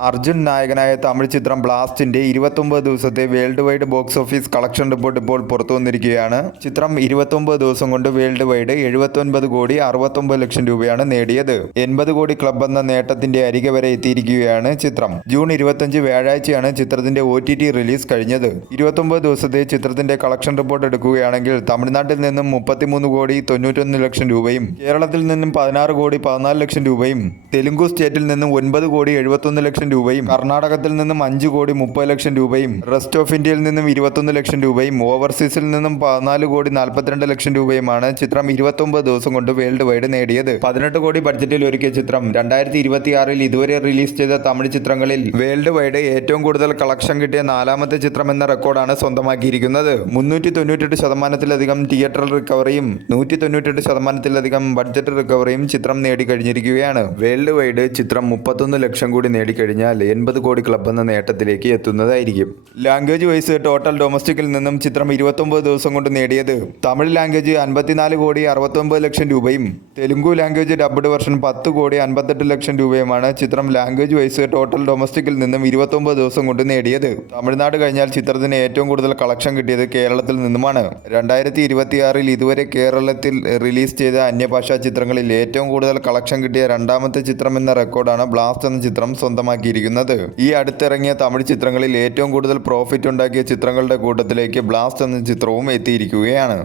അർജുൻ നായകനായ തമിഴ് ചിത്രം ബ്ലാസ്റ്റിന്റെ 29 ദിവസത്തെ world wide box office collection report ഇപ്പോൾ പുറത്തു വന്നിരിക്കുകയാണ്. ചിത്രം 29 ദിവസം കൊണ്ട് വേൾഡ് വൈഡ് 79 കോടി 69 ലക്ഷം രൂപയാണ് നേടിയത്. 80 കോടി ക്ലബ് എന്ന നേട്ടത്തിന്റെ അരികെ വരെ എത്തിയിരിക്കുകയാണ് ചിത്രം. ജൂൺ 25 വ്യാഴാഴ്ചയാണ് ചിത്രത്തിന്റെ OTT റിലീസ് കഴിഞ്ഞത്. 29 ദിവസത്തെ ചിത്രത്തിന്റെ കളക്ഷൻ റിപ്പോർട്ട് എടുക്കുകയാണെങ്കിൽ തമിഴ്നാട്ടിൽ നിന്നും 33 കോടി 91 ലക്ഷം രൂപയും കേരളത്തിൽ നിന്നും 16 കോടി 14 ലക്ഷം രൂപയും തെലുങ്കു സ്റ്റേറ്റിൽ നിന്നും 9 കോടി 71 ലക്ഷം രൂപയും കർണാടകത്തിൽ നിന്നും 5 കോടി 30 ലക്ഷം രൂപയും റെസ്റ്റ് ഓഫ് ഇന്ത്യയിൽ നിന്നും 21 ലക്ഷം രൂപയും ഓവർസീസിൽ നിന്നും 14 കോടി 42 ലക്ഷം രൂപയുമാണ് ചിത്രം 29 ദിവസം കൊണ്ട് വേൾഡ് വൈഡ് നേടിയത്. 18 കോടി ബഡ്ജറ്റിൽ ഒരുക്കിയ ചിത്രം 2026 ഇതുവരെ റിലീസ് ചെയ്ത തമിഴ് ചിത്രങ്ങളിൽ വേൾഡ് വൈഡ് ഏറ്റവും കൂടുതൽ കളക്ഷൻ കിട്ടിയ 4ാമത്തെ ചിത്രം എന്ന റെക്കോർഡാണ് സ്വന്തമാക്കിയിരിക്കുന്നത്. 398% തിയേറ്റർ റിക്കവറിയും 198% ബഡ്ജറ്റ് റിക്കവറിയും ചിത്രം നേടിക്കഴിഞ്ഞിരിക്കുകയാണ്. വേൾഡ് വൈഡ് ചിത്രം 31 ലക്ഷം കൂടി നേടിക്കഴിഞ്ഞാൽ 80 കോടി ക്ലബ് എന്ന നേട്ടത്തിലേക്ക് എത്തുന്നതായിരിക്കും. ലാംഗ്വേജ് വൈസ് ടോട്ടൽ ഡൊമസ്റ്റിക്കിൽ നിന്നും ചിത്രം 29 ദിവസം കൊണ്ട് നേടിയത് തമിഴ് ലാംഗ്വേജ് 54 കോടി 69 ലക്ഷം രൂപയും തെലുങ്കു ലാംഗ്വേജ് ഡബ്ഡ് വെർഷൻ 10 കോടി 58 ലക്ഷം രൂപയുമാണ് ചിത്രം ലാംഗ്വേജ് വൈസ് ടോട്ടൽ ഡൊമസ്റ്റിക്കിൽ നിന്നും 29 ദിവസം കൊണ്ട് നേടിയത്. തമിഴ്നാട് കഴിഞ്ഞാൽ ചിത്രത്തിന് ഏറ്റവും കൂടുതൽ കളക്ഷൻ കിട്ടിയത് കേരളത്തിൽ നിന്നുമാണ്. 2026 ഇതുവരെ കേരളത്തിൽ റിലീസ് ചെയ്ത അന്യഭാഷാ ചിത്രങ്ങളിൽ ഏറ്റവും കൂടുതൽ കളക്ഷൻ കിട്ടിയ 2ാമത്തെ ചിത്രം എന്ന റെക്കോർഡാണ് ബ്ലാസ്റ്റ് എന്ന ചിത്രം സ്വന്തമാക്കിയിരിക്കുന്നത്. ഈ അടുത്തിറങ്ങിയ തമിഴ് ചിത്രങ്ങളിൽ ഏറ്റവും കൂടുതൽ പ്രോഫിറ്റ് ഉണ്ടാക്കിയ ചിത്രങ്ങളുടെ കൂട്ടത്തിലേക്ക് ബ്ലാസ്റ്റ് എന്ന ചിത്രവും എത്തിയിരിക്കുകയാണ്.